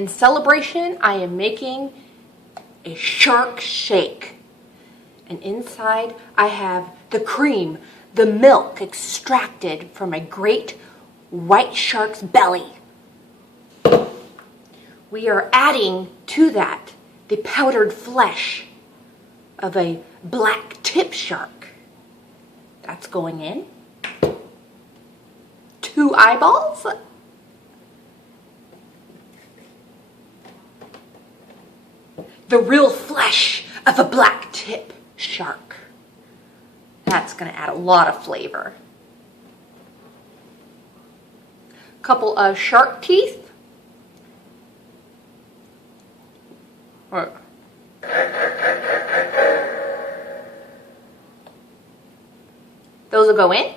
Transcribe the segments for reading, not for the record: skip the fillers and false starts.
In celebration, I am making a shark shake. And inside I have the cream, the milk extracted from a great white shark's belly. We are adding to that the powdered flesh of a black tip shark. That's going in. 2 eyeballs. The real flesh of a black tip shark. That's going to add a lot of flavor. A couple of shark teeth. Those will go in.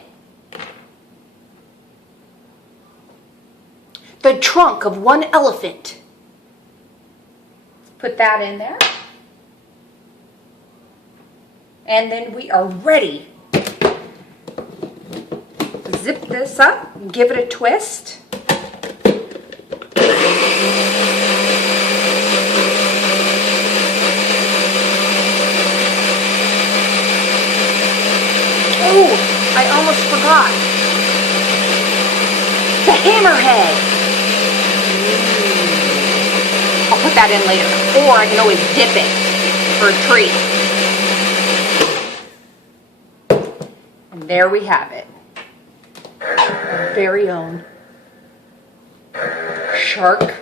The trunk of one elephant. Let's put that in there. And then we are ready. Zip this up and give it a twist. Oh, I almost forgot. The hammerhead. I'll put that in later. Or I can always dip it for a treat. And there we have it. Our very own shark